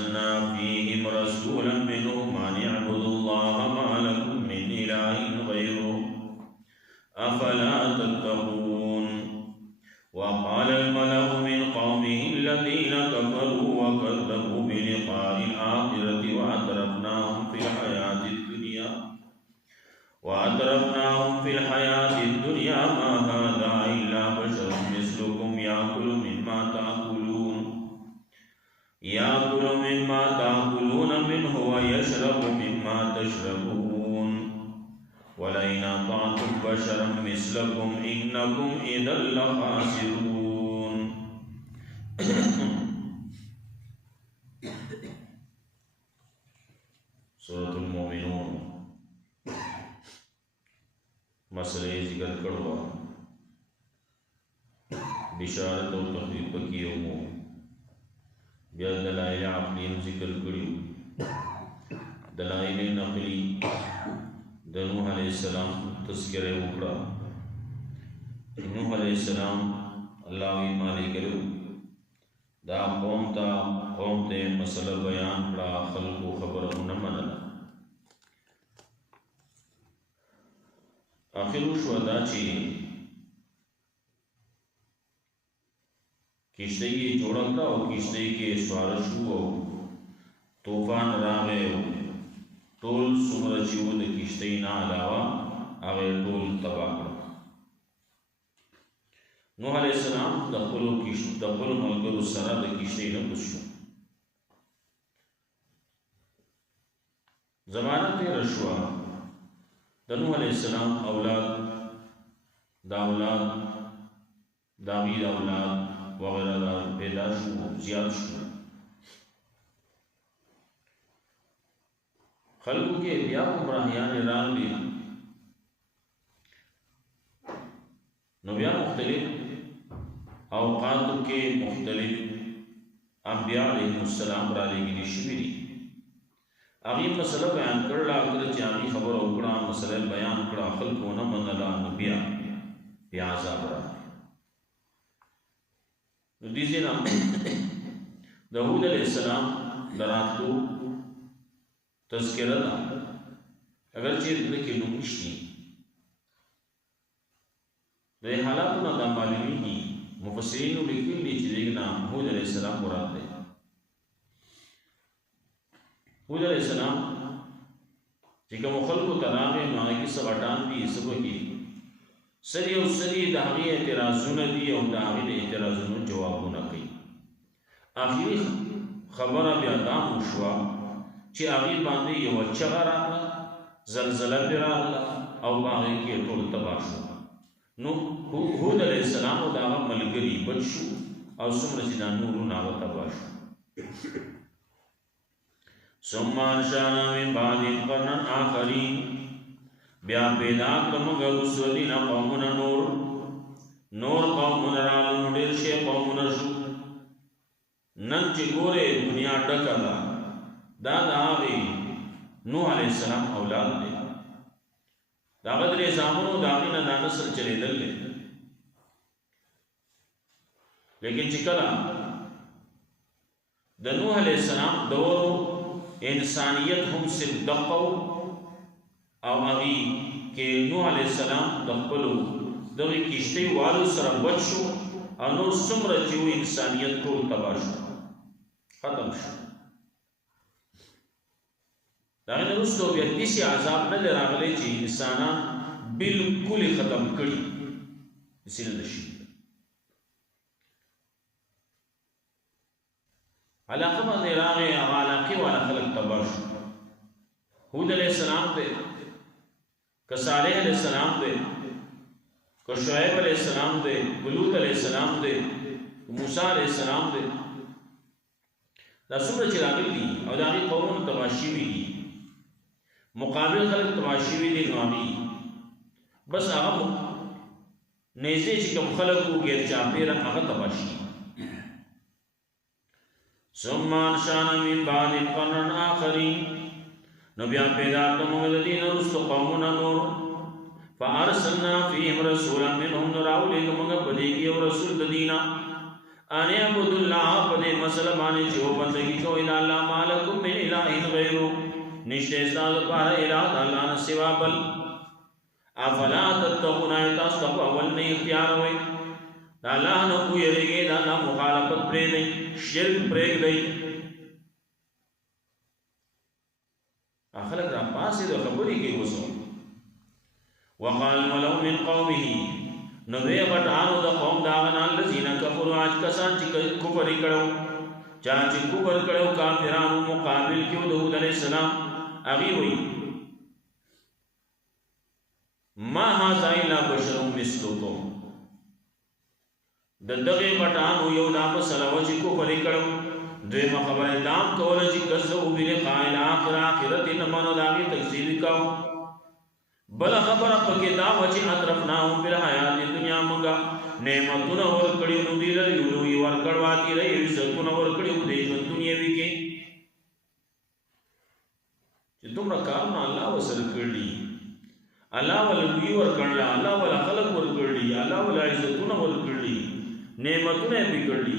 فأرسلنا فيهم رسولا منهم أن اعبدوا الله ما لكم من إله غيره أفلا تتقون وقال الملأ من قومه الذين كفروا وكذبوا بلقاء الآخرة وأترفناهم في الحياة الدنيا ما هذا إلا بشر مثلكم يأكل مما تأكلون منه ويشرب مما تشربون ولئن أطعتم بشرا مثلكم إنكم إذا لخاسرون. سورة المؤمنون مسئلے ذکر کروا بشارت و تخویف کی امور بیا دلائل عقلی ذکر کریو دلائل نقلی نوح علیہ السلام تذکر اکڑا نوح علیہ السلام اللہ ایمان کرو دا قوم تے مسئلہ بیان کڑا خلق و خبر نمنا آخر شو ادا چی کشتی جوڑا کڑا و کشتی کے سوارشو و توفان راغے و ټول څومره چې و د کشتۍ نه علاوه هغه ټول تباه کړ. نوح علیه السلام د خپلو ملګرو سره د کشتۍ نه کوز شو. زمانه تېره شوه د نوح علیه السلام اولاد د هغوی د اولاد وغیره پیدا شو زیات شو. خلقو کے بیا گمراہیان راغلی نو بیا مختلف اوقاتو کے مختلف انبیاء علیہ السلام را لگلی شوی دی. اغی مسئلہ بیان کرلا اگر چی اغی خبر اکڑا مسئلہ بیان کرلا خلقو نمن اللہ نبیا بیا عذاب را نو دیزی نام داود علیہ السلام دراتو تذکرہ دا اگر چیر دلکی نمشتی دے حالاتنا دا معلومی کی مفسرینو لکھن لی چیزیگنا حود علیہ السلام مراد دے. حود علیہ السلام چکا مخلقو تراغے ماں کی سبٹان دی سبو کی سری او سری داغی اعتراضون دی او داغی اعتراضون جوابونا کی. آخری خبر بیا دام شوا چی آغی باندے یو چغا راغلا زلزلہ پی راغلا او باغی کی ټول تباہ شو. نو حود علیہ السلام و داغا ملگری بچ شو او سمر چی دا نورو ناغا تباہ شو. ثم انشانا من بعد قرنا آخرین بیا پیدا کلمگا رسولین قومنا نور قومنا رالن دیر شی قومنا شو. نن چی گورے دنیا ڈکا دا دا آغی نوح علیہ السلام اولاد دے دا غدر ازامنو دا آغی نا دا نسل چلے دل لے. لیکن چکلا دا نوح علیہ السلام دورو انسانیت ہم سے دقو او آغی کہ نوح علیہ السلام دقلو دوی کشتی والو سر بچو انو سمر چیو انسانیت کو تباہ شو ختم شو. داغین رستو بیا کسی عذاب نہ لے راغلے چی انسانان بالکل ختم کری اسی ندشی. علاقہ باندے راغے علاقی والا خلق تباہ شو. حود علیہ السلام دے کہ صالح علیہ السلام دے کہ شعیب علیہ السلام دے لوط علیہ السلام دے موسیٰ علیہ السلام دے دا سمر چراغل دی او داغی قومون تباشی بھی دی مقابل خلق تماشی بھی دی نوامی بس آغا نیزے چکم خلق کو گیر چاپی رکھ آغا تباشی. ثم انشانا من بعد قرن آخرین نبیان پیدا کمولدین رست قومنا نور فارسلنا فیہم رسولا منہم نراؤ لے کمگا بدے گی و رسول دینا ان اعبدوا الله پدې مسله باندې چې او بندګي کوئ نه الله مالکم من اله غیره نشته استاد پر اله الله نه سوا بل افلا تتقون تاسو په اول نه اختیار وي دا الله نو کویږي دا نه مخالفت پرې نه شرک پرې دی اخلق را پاسې د خبرې کې وسو وقال ولو من قومه نو وی غټانو د قوم داغنا الذين كفروا اج کسان چې کفر کړو چا چې کفر کړو کافرانو مقابل کې د هود عليه السلام اغي وی ما هذا الا بشر مثلكم دغه غټانو یو نام سلام چې کفر کړو دوی خبره دام کول چې کذو بیر قائل اخرت نمانو داغي تکذیب کاو بل خبره پکې دا و چې اطرفناهم په حیات دنیا منګه نعمتونه ور کړی نو دی له یو ور کړوا کی ری عزتونه ور کړی د دې دنیا وی کې چې دومره کار نه الله وسره کړی الله ول وی ور کړل الله ول خلق ور کړی الله ول عزتونه ور کړی نعمتونه به کړی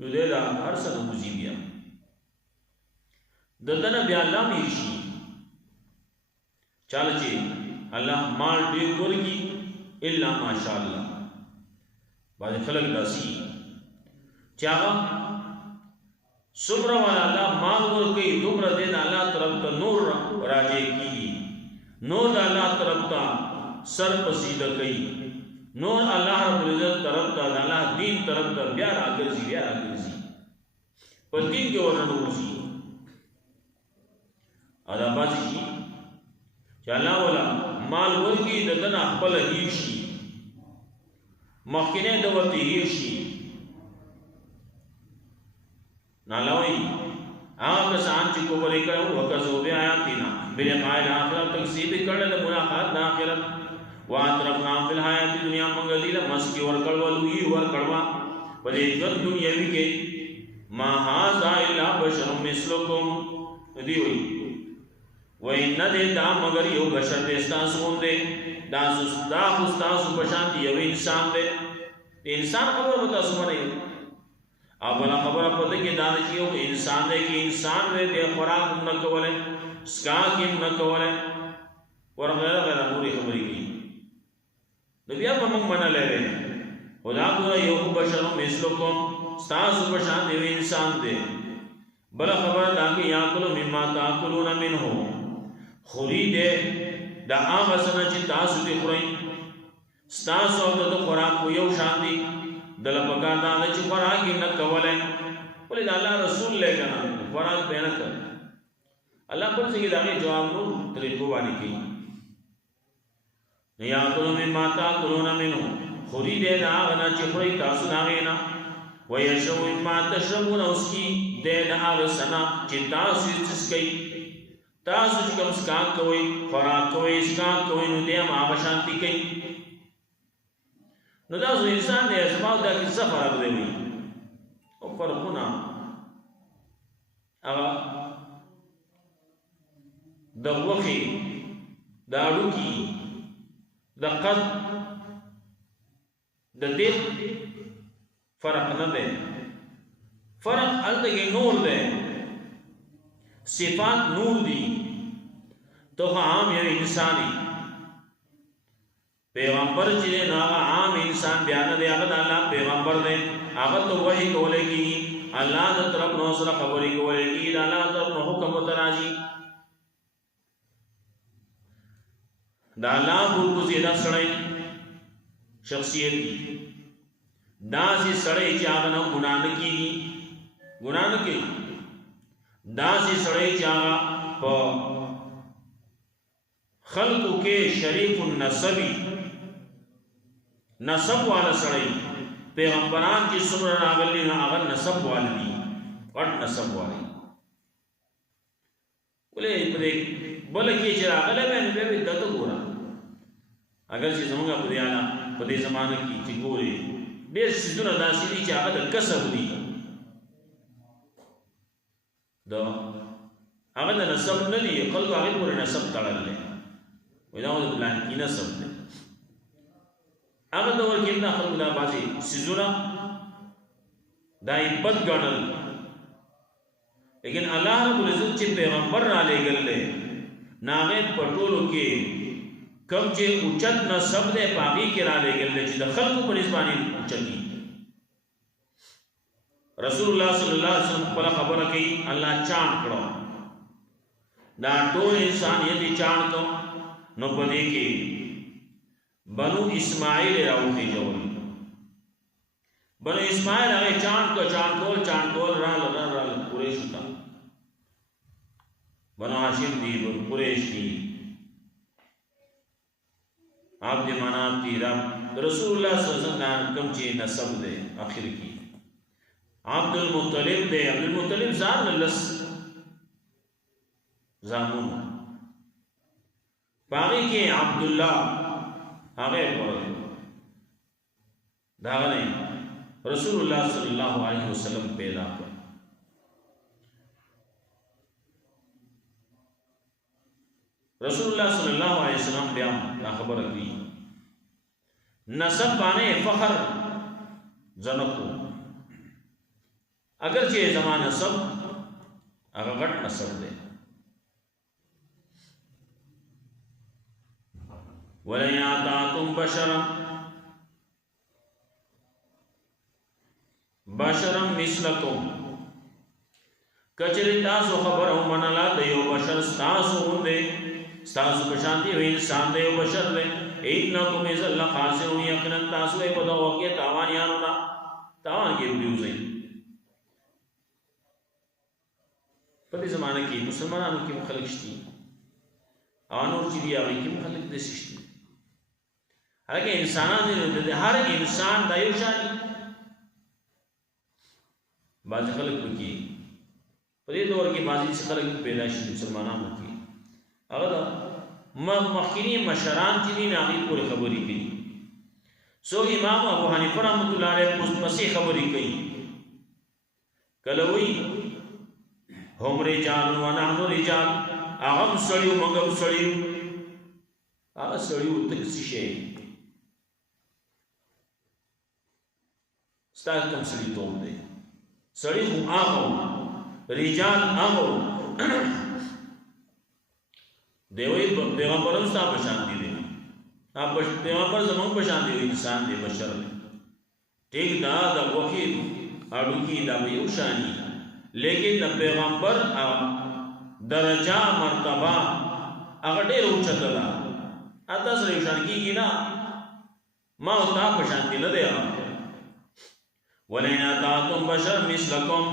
نو دې دا هر څه مزيبیا ددن بیا الله میشي چال چې الله مال ډیر ورګي الا ماشاء الله باندې خلق داسي چې هغه صبر والا الله مال ورګي دومره دې الله طرف ته نور راځي کی نور الله طرف ته سر پسیده کوي نور الله رب العزت طرف ته الله دین طرف ته بیا راګرځي په دین کې ورنوځي ادا باسي چې الله ولا مال ورکی د دنا خپل هیر شي مخکنه د ورته هیر شي نالاوي هغه سان چې کوبري کړو وکزو بیا آیاتنا بل قائل اخرت تکذیب کړل د ملاقات د اخرت واطرفنا فی الحیات دنیا منګلیله مسکی ور کړول وی ور کړوا په دې دنیاوی کې ما هاذا الا بشر مثلکم دی وی وَإِنَّ دَ دا مگر یو بشر دے استاسو ہوندے دا استاسو پشانتی یو انسان دے انسان خبر بتا سمنے اولا خبر پتہ کہ دانشی یو انسان دے کہ انسان دے بے خوراک نکولے سکاک نکولے اور غیر غیر اموری خبری کی نبی آپ ہم منا لے رہے خدا کو یو بشر مثلکم استاسو پشانتی یو انسان دے بلا خبر دا کہ یاکلو مما تاکلون منہو خوری دے دا آغا سنا چی تاسو دی خوری ستاسو او دا خوراک کو یو شان دی دل پکار دا چی خوراکی نکولے بولی دا اللہ رسول لے گنا خوراک پہ نکل اللہ پر سے دا جواب نو طریقو بانی کی نیاکلو مما تاکلون منو خوری دے دا آغا نا چی خوری تاسو داغینا ویشو مما تشربون اس کی دے دا آغا سنا چی تاسو اس کی تاسو چې کوم سکاک کوي خوراک کوي سکاک کوي نو دې ما بشانتی کوي نو دا زو انسان دې اسماء دا کې څه فرق دی او فرقونه هغه د وخی دا لوکی د قد د دې فرق نه دی فرق الته نور دی صفات نور دی تو عام یو انسانی پیغمبر چې ناغه عام انسان بیان دی هغه د الله پیغمبر دی هغه ته وحی کولای کی الله د طرف نو سره خبرې کولای کی د الله طرف نو حکم تراجی دا الله بو زیاده سړی شخصیت دی دا سي سړی چې هغه نو ګناه نه کیږي ګناه نه کوي داسی سڑے چاہا پا خلقو کے شریف النصبی نصب والا سڑے پیغمبران کی سمر راغلی نا اگر نصب والی وٹ نصب والی بولے بلکی چرا اگلے میں نے بھی دتا گورا اگر چیز ہمگا پدیانا پدی زمانہ کی چی گوری دیر سیدون داسی دی چاہا دا کسب دی دا هغه د نسب نه دی خلکو هغه پورې نسب تړلې وای دا د پلان کې نسب دی هغه د ورکې نه خلکو دا باسي سيزونه دا بد ګڼل لیکن الله رب العزت چې پیغمبر را لېږل دی ناغه پټولو کې کم چې اوچت نسب دی پاغي کې را لېږل دی چې د خلقو په نسبانه اوچتي رسول الله صلی الله علیه وسلم په خبره کوي الله چاڼ کړو دا ټول انسانیت چاڼ کو نو پدې کې بنو اسماعیل راوخی جوړ بنو اسماعیل هغه چاڼ کول را قریش تا بنو هاشم دی بنو قریش دی عبد مناف دی رسول الله صلی الله علیه وسلم کم چې نسب دی اخر کې عبد المطلب دی عبد المطلب ځان لس زامون باقی کې عبد الله هغه ورته دا نه رسول الله صلی الله علیه وسلم پیدا کړ رسول الله صلی الله علیه وسلم بیا دا خبره کوي نسب باندې فخر زنکو اگر چې زمانه سب هغه غټ نسب دی ولئن آتاکم بشرا مثلکم کچری تاسو خبر او منلا د یو بشر تاسو هوندې تاسو په شانتي وي انسان دی یو بشر دی انکم ذل خاسرون یقینا تاسو په دغه کې تاوانیانو نه تاوان کې دیوځي په دې زمانه کې مسلمانانو کې مخالف شتي انور چې دی هغه کې مخالف دي شتي هغه انسانانو د هر انسان د یو شان بعض خلک کې په دې دور کې بعضی خلک پیدا شي مسلمانانو کې هغه د مخکینی مشران چې دي هغه پورې خبرې کوي سو امام ابو حنیفه رحمۃ اللہ علیہ پسې خبرې کوي کله وی هم رجال و نحن رجال اغم سړیو مګم سړیو هغه سړیو تک شي ستاسو کوم سړی ته دی سړی خو هغه رجال هغه دیوی پیغمبرانو ستاسو په شان دي آپ پیغمبر زمون په شان دی انسان دی بشر دی ٹھیک دا د وحی اړو کې دا یو شانی لیکن د پیغمبر درجه مرتبه هغه ډېر اوچته ده اته سره یو شان کېږي نه ما او تا په شان دی نه دی ولئن آتاکم بشر مثلکم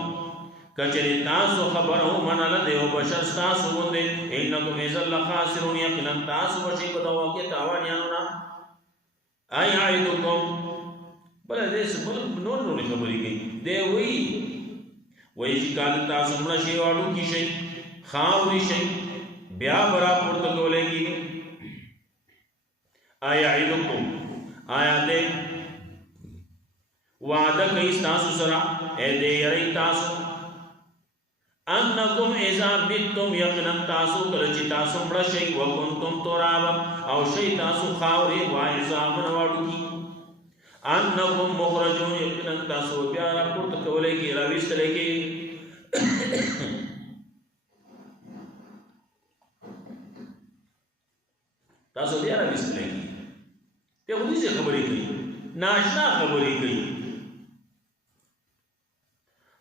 کچری تاسو خبرو منل دیو بشر تاسو باندې انکم ذل خاسرون یقینا تاسو بشي په دوا کې تاوانیانو نه آی عیدکم بل دې سبل نور خبرې کوي دی وی چې کال تاسو مړ شي واړو کې شي خاوري شي بیا برا پورته کولېږي آی عیدکم آیا دې وعده کوي تاسو سره اے دې یری تاسو انکم اذا بتم یقینا تاسو کله چې تاسو مړ شئ وکنتم تراب او شئ تاسو خاورې وایزامن واړو کی انکم مخرجون یقینا تاسو بیا راپورته کولای کی راويستل کی تاسو بیا راويستل کی ته ودی څه خبرې کوي ناشنا خبرې کوي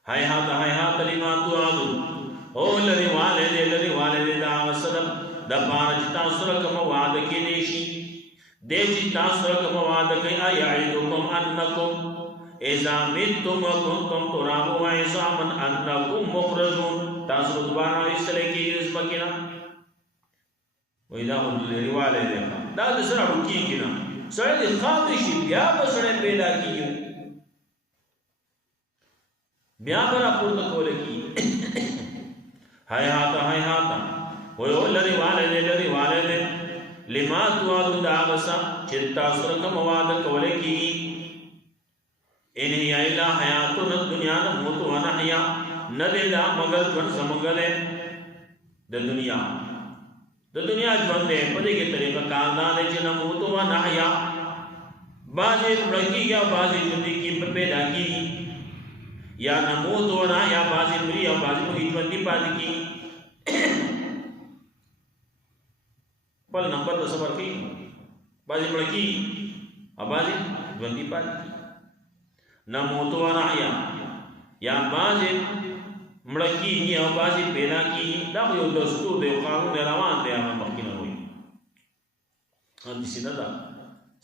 هاي هات لما توعدو او لری والے دا وسلم د بارج تاسو کوم وعده کې نشي دیجی تاسو کوم وعده کوي ایعدکم انکم اذا متم وکنتم تراب وعظاما انکم مخرجون تاسو دوباره ایستل کې رزمکینا وای دا لری والے دا د سره وکیږي نه سره د خاطشي بیا بسره پیدا کیږي بیا برا پورته کولږي هاي هاتا وای لری والے لما توعدون دا غسا چې تاسو کوم وعده کولږي ان هي الا حیاتنا الدنیا نموت ونحیا ندی دا مگر ژوند زمونږه د دنیا ژوند دی په دې کې طریقه کار دا دی چې نموت ونحیا بعضې مړ کېږي او بعضې ژوندي کېږي پیدا کېږي یا نموت ونا یا بازی مری یا بازی مری ژوندي پاتې کی بل نمبر د صبر کی بازی مړ کی ابازی ژوندي پاتې نموت ونا یا بازی مړ کی یا بازی پیدا کی دا یو دستور دی قانون روان دی هغه مخکینه وي ان سینه دا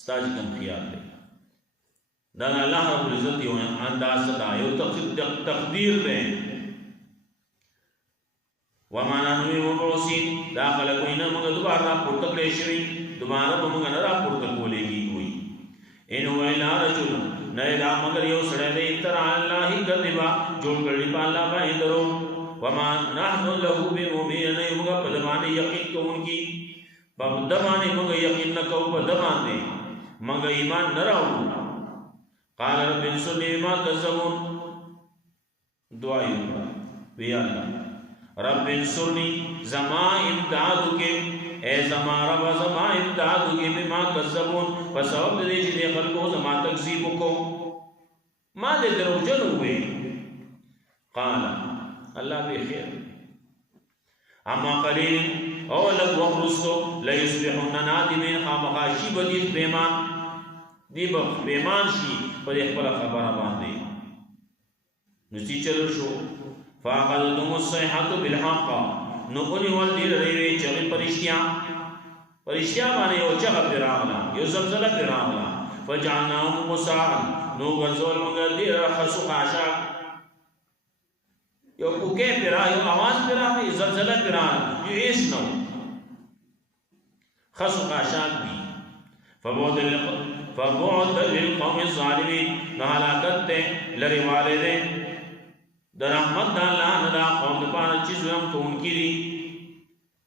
ستاسو کوم خیال دی دا الله رب العزت یو انداز دا یو تقدیر دی وما نحن بمبعوثين دا خلقو اینا موږ دوباره پورته کړی شوي دوباره به موږ نه راپورته کولیږي کوي ان هو الا رجل نه دا مگر یو سړی دی تر الله کذبا جوړ کړی په الله باندې درو وما نحن له بمؤمنين موږ په دمانه یقین کوونکی په دمانه موږ یقین نه کوو په دمانه موږ ایمان نه راوړو قال رب انصرني بما كذبون دعا وی الله رب انصرني زما امداد کے اے زما رب زما امداد کے بما كذبون فسبب دې چې خلکو زما تکذیب کو ما دې دروژن ہوئے قال الله به خیر اما قليل او لگ وخرستو لا يصبحون نادمين خامخاشي بدی پیمان دی پیمان شي پر خپل خبره باندې نسی چلو شو فاخذتهم الصيحه بالحق نو اونې ول دی لري چې پرشتیا باندې او چغه پیراغلا یو زلزلہ پیراغلا فجعلناهم مساء نو غزول مگر دی رخصو خاشا یو کوکه پیرا یو आवाज پیرا یو زلزلہ پیرا یو هیڅ نو خصو خاشا دی فبعد للقوم الظالمين نهلاکت لری والدین در رحمت الله نه دا قوم د پاره چې ظلم کوونکي دي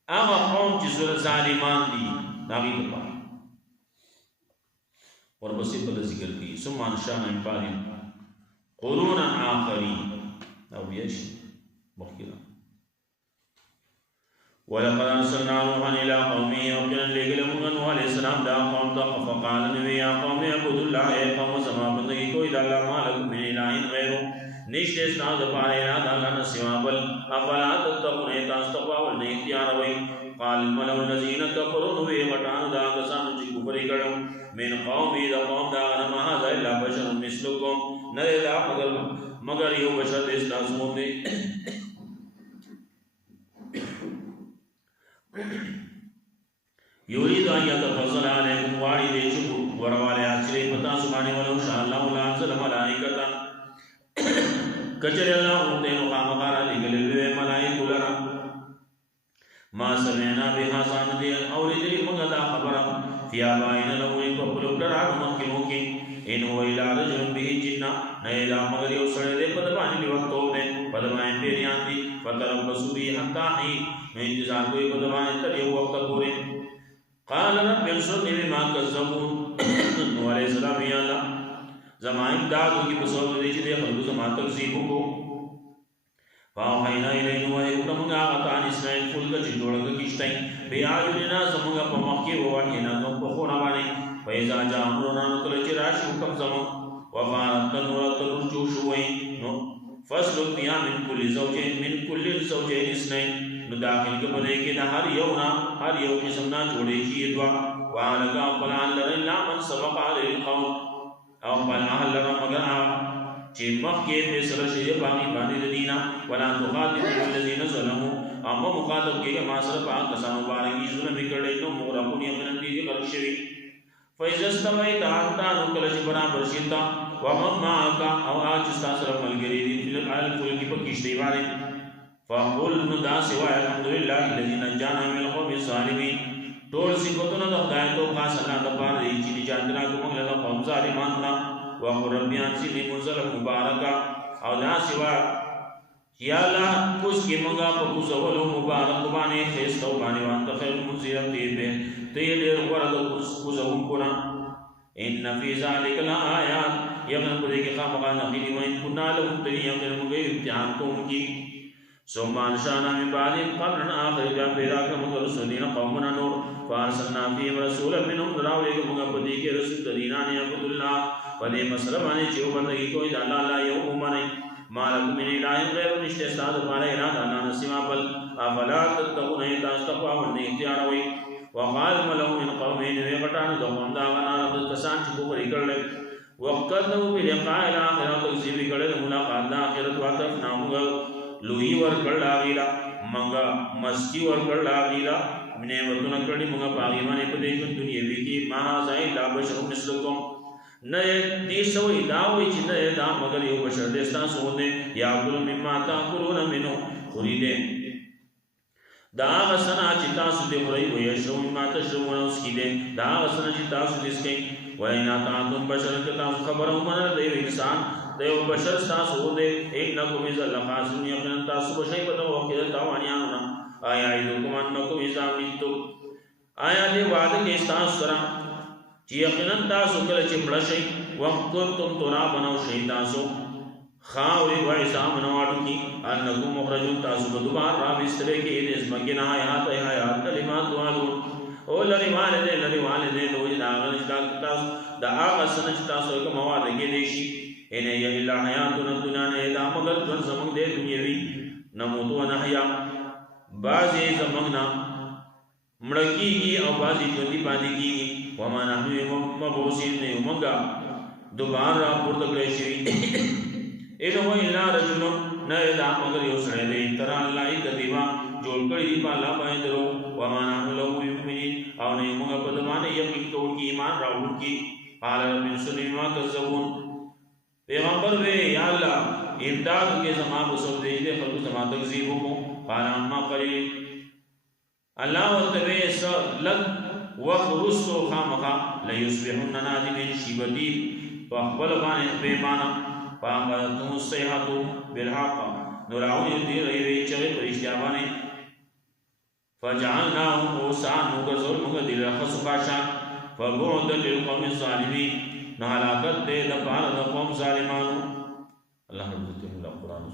هغه قوم چې ظالمان دي دا وی په ورپسې په ذکر کې ثم انشأنا من بعدهم قرونا آخرين او يش مخکره ولقد ارسلنا نوحا الى قومه وقال لهم نوح عليه السلام دا قوم ته فقال يا قوم اعبدوا الله يا قوم سما بندگی کوئی د الله مالک من اله غیره نشته ستاسو لپاره نه د الله نه سوا بل افلا تتقون تاسو تقوا ول نه اختیار وای قال الملأ الذين كفروا نو غټانو دا کسانو چې کفر کړو من قومي دا قوم دا ما هذا الا بشر مثلكم نه دا مگر یو بشر تاسو مونږ یرید ان يتفضل عليكم وعد دې ورواله اچري پتا سبحانه ولو شاء الله لا انزل ملائکه کچره الله دې نو قامقار لګلې ملائکه لرا ما سمعنا بها سان دې او دې موږ دا خبره فیا باین له وي په خپل ډار مخکینو کې ان هو الا رجل به جنہ نه لا مگر یو سره دې په باندې وخت دې په باندې پیریان دي فتربصوا به حتا حين انتظار کوئی په باندې تر یو وخت پورې قال رب انصرني بما كذبون نو علیہ السلام یا الله زما امداد کی بسو دې چې خلکو زما تکذیب کو فاوحینا الیه و ایکمغا غتان اسرائیل فلک چې جوړګ کیشتای بیا یونا زمغا په مخکې وحینا نو په خونه باندې فیضا جاء امرنا نکل چې راشي حکم زمو وفارت نور ترجو شوي نو فصل بیا من کل زوجین اثنين نو داخل کې بده کې د هر یو قسم نه جوړې شي دوا والغا فلان لرا من سبق علی القول او فلان لرا مگر چې مخکې فیصله شي باندې دینا ولا تخاطب الذين ظلموا اما مخاطب کې ما سره پاک کسانو باندې ظلم کړي نو مغرقون یقینا دي غرق شوی فاذا استويت انت نو کله چې برابر شيتا ومن معك او اج استاسر ملګری دي فل الفل کې پکشتي باندې فقل نو دا سوا الحمدلله الذي نجانا من القوم الظالمين ټول صفاتونه د خدای ته خاص الله د پاره چې نجاتنا کوم له قوم ظالمان نه وقربيان سي منزل مبارکا او دا سوا یا الله کوس کې مونږه په کوسول مبارک باندې خيستو باندې وانت خير منزل دی به ته ډېر ورته کوسو کو نه ان فی ذلک الآیات یمن په دې کې خامخا نخیلی وین کنا له دنیا کې موږ امتحان کوونکی ثم انشأنا من بعدهم قرنا آخر بیا پیدا کړو رسولین قومنا نور فارسلنا فیهم رسولا منهم راولې موږ په دې کې رسول دینا نه عبد الله په دې مسله باندې چې وبندګي کوي د الله لا یو ومني ما لكم من اله غیر نشته استاد پاره اراده الله نسما بل افلا تتقون تستقوا من اختیاروي وقال ملو من قومين وقتان دوم دا غنا رب کسان چې کو پرې کړل وقت نو په لقاء الاخره تکذیب کړل ملاقات د اخرت واقف نامو لوی ور کړل اغیلا منګه مسکی ور کړل اغیلا نعمتونه کړی موږ پاغي باندې په دې دنیا کې ما زای لا بشر مثلکم نه دې سوې دا وې چې نه دا مگر یو بشر دې تاسو نه یا کول مما تاکلون منو وريده دا غسنا چې تاسو دې ورې وې شو مما تشربون اوس کې دې دا غسنا چې تاسو دې سکي وینا تاسو بشر ته تاسو خبرو منل دې انسان دې بشر تاسو دې انکم ذل خاصن یقینا تاسو بشي په توګه تاوانیانو آیا ایدکم انکم اذا متم آیا دې وعده کې تاسو سره چې یقینا تاسو کله چې مړ شئ وخت تم ترابا او شئ تاسو خاورې وای سامنے واټو کی انکم مخرجون تاسو به دوباره را بسترې کې دې اسمګه نه حیات کلمات والو او لری والدې دوی دا غنښت تاسو دا هغه سن چې تاسو کوم مواد کې دي شي ان ای الا حیاتنا دنیا نه دا مگر ژوند زموږ دې دنیوي نموت و نحیا بعضی زمانہ مړکیږي او بعضی ژوندۍ پاتې کیږي وما نحن مبعوثین نه موږ دوباره پورته کړی شي ان هو الا رجل نه دا مگر یو سره دی تر الله ای کدیوا جوړ کړی دی په الله باندې درو وما نحن له مؤمنین او نه موږ په دمانه یقین کوو کی ایمان راوړو کی قال من سنن ما کذبون پیغمبر وی یا الله امداد کے زمان بسو دیجدے خلق زمان تکذیب کو قال اما قریب اللہ ورطبے لگ وخرسو خامخا لیصبحن نادمین شیبتی فاقبل بان بیمانا فاقبلتم الصیحاتو بالحق نراؤنی دی غیوی چغی پرشتیابانے فجعلناهم اوسان مگزول مگدل خسقاشان فبعد للقوم الظالمین نحلاکت دے دپار دا قوم ظالمانو اللہ رب القرآن